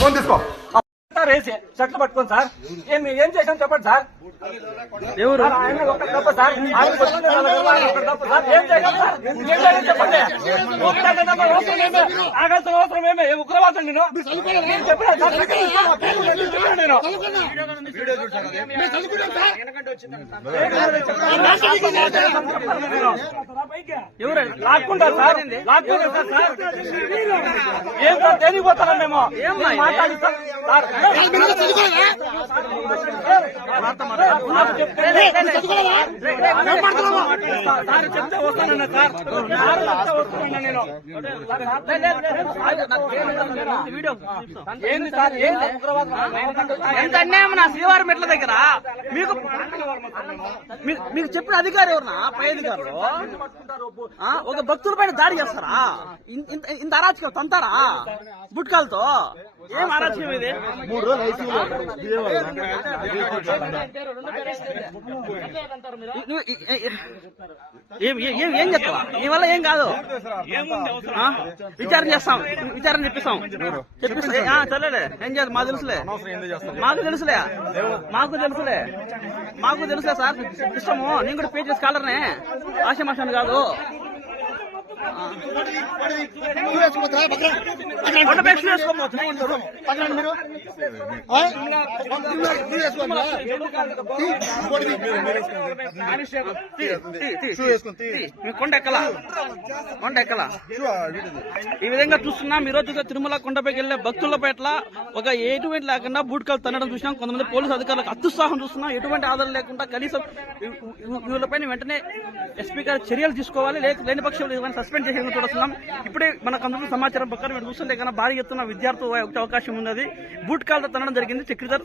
Phone తీసుకో వేసి చెట్లు పట్టుకోండి సార్. ఏం చేసాం చెప్పండి సార్. ఎవరు తప్ప సార్? ఏం చేయాలి సార్? చెప్పండి. ఆగాల్సిన అవసరం ఏమే? ఉగ్రవాదం నేను చెప్పాను సార్. నేను ఎవరు లాక్కుంటారు సార్? లాక్కుంటారు సార్. ఏం సార్ తెలియపోతారా మేము? మాట్లాడి సార్ చెప్తే వస్తానన్నా సార్. నేను ఏంది సార్? ఎంత అన్యాయం నా శ్రీవారి మెట్ల దగ్గర మీకు చెప్పిన అధికారి ఎవరన్నా? పై అధికారులు ఒక భక్తుల పైన దాడి చేస్తారా? ఇంత అరాచకం తంతారా బుట్కాలతో? ఏం అరాచకం ఇది? 3 రోజులు ఐసీయూలో ఏం చెప్తావా? నీ వల్ల ఏం కాదు. విచారణ చేస్తాం, విచారణ చెప్పిస్తాం. చల్లలే ఏం చేయాలి? మాకు తెలుసులే, మాకు తెలుసులే, మాకు తెలుసులే సార్. ఇష్టము నేను కూడా పే చేసి కాలర్నే, ఆశమాషాన్ని కాదు. కొండ ఎక్కలా ఈ విధంగా చూస్తున్నాం. ఈ రోజు తిరుమల కొండపైకి వెళ్లే భక్తుల పట్ల ఒక ఎటువంటి లేకుండా బూట్కాలు తన్నడం చూసినాం. కొంతమంది పోలీసు అధికారులకు అత్యుత్సాహం చూస్తున్నాం. ఎటువంటి ఆధారం లేకుండా కనీసం వీళ్ళపైన వెంటనే ఎస్పీ గారు చర్యలు తీసుకోవాలి. లేని పక్షంలో సస్పెండ్ చేసి చూస్తున్నాం. ఇప్పుడే మనకు అందులో సమాచారం ప్రకారం మీరు చూస్తుంటే కన్నా భారీ ఎత్తున విద్యార్థులు అవకాశం ఉన్నది. బూట్కాలతో తనడం జరిగింది. చక్రధర్